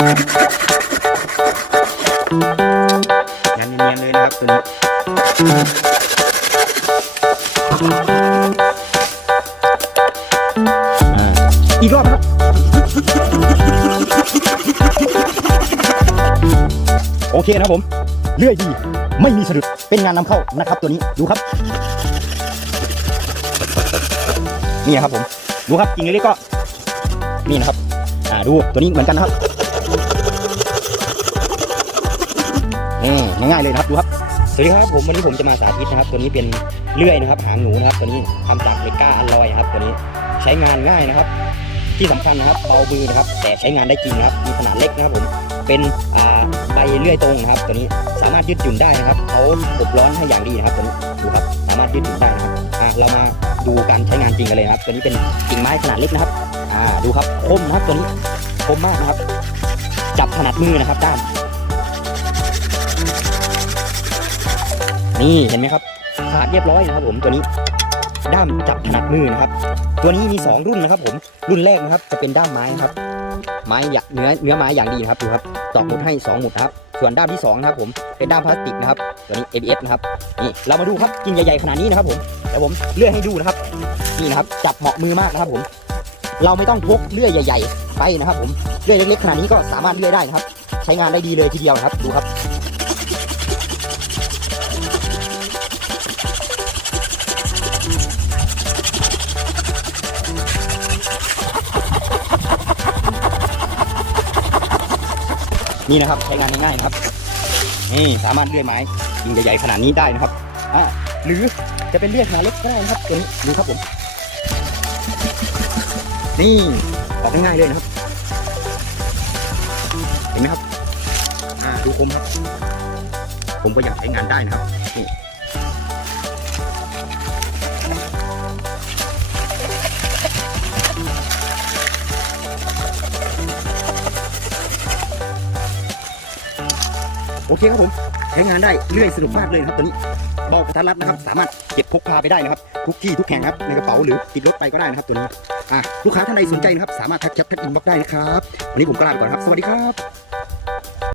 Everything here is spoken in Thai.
งานเนียนๆเลยนะครับตัวนี้อีกรอบนะครับ โอเคนะครับผม เลื่อยดี ไม่มีสะดุด เป็นงานนำเข้านะครับตัวนี้ ดูครับ นี่ครับผม ดูครับกิ่งเล็กๆก็ นี่นะครับ อ่าดูตัวนี้เหมือนกันนะครับ ง่ายๆเลยนะครับดูครับสวัสดีครับผมวันนี้ผมจะมาสาธิตนะครับตัวนี้เป็นเลื่อยนะครับ หางหนูนะครับตัวนี้ทำจากเหล็กก้าอัลลอยครับตัวนี้ใช้งานง่ายนะครับ ที่สำคัญนะครับเบามือนะครับ แต่ใช้งานได้จริงนะครับ มีขนาดเล็กนะครับผมเป็นใบเลื่อยตรงนะครับ ตัวนี้สามารถยืดหยุ่นได้นะครับเขาอบร้อนให้อย่างดีนะครับตัวนี้ดูครับสามารถยืดหยุ่นได้นะครับอ่าเรามาดูการใช้งานจริงกันเลยครับ ตัวนี้เป็นกิ่งไม้ขนาดเล็กนะครับอ่าดูครับคมนะครับตัวนี้คมมากนะครับ จับถนัดมือนะครับด้าม นี่เห็นไหมครับขาดเรียบร้อยนะครับผมตัวนี้ ด้ามจับถนัดมือนะครับ ตัวนี้มี 2 รุ่นนะครับ ผมรุ่นแรกนะครับ จะเป็นด้ามไม้นะครับ ไม้อย่าเนื้อเนื้อไม้อย่างดีนะครับดูครับตอกหมุดให้ 2 หมุดนะครับ ส่วนด้ามที่2นะครับผมเป็นด้ามพลาสติกนะครับ ตัวนี้ ABS นะครับนี่เรามาดูครับกิ่งใหญ่ๆขนาดนี้นะครับ ผมเดี๋ยวผมเลื่อยให้ดูนะครับนี่นะครับ จับเหมาะมือมากนะครับ ผม เราไม่ต้องพกเลื่อยใหญ่ ๆ ไปนะครับ ผมเลื่อยเล็กๆขนาดนี้ก็สามารถเลื่อยได้นะครับ ใช้งานได้ดีเลยทีเดียวนะครับ ดูครับ นี่นะครับใช้งานง่ายๆนะครับนี่สามารถเลื่อยไม้ยิงใหญ่ๆขนาดนี้ได้นะครับอ่าหรือจะเป็นเลื่อยขนาดเล็กก็ได้นะครับตัวนี้ดูครับผม นี่ออกง่ายๆเลยนะครับ เห็นไหมครับอ่าดูคมครับ ผมก็ยังใช้งานได้นะครับนี่ โอเคครับผมใช้งานได้เรื่อยสนุกมากเลยนะครับตัวนี้เบากระทัดรัดนะครับ สามารถเก็บพกพาไปได้นะครับ ทุกที่ทุกแห่งครับในกระเป๋าหรือติดรถไปก็ได้นะครับตัวนี้อะลูกค้าท่านใดสนใจนะครับ สามารถทักแชททักอินบ็อกซ์ได้นะครับวันนี้ผมก็ลาไปก่อนครับ สวัสดีครับ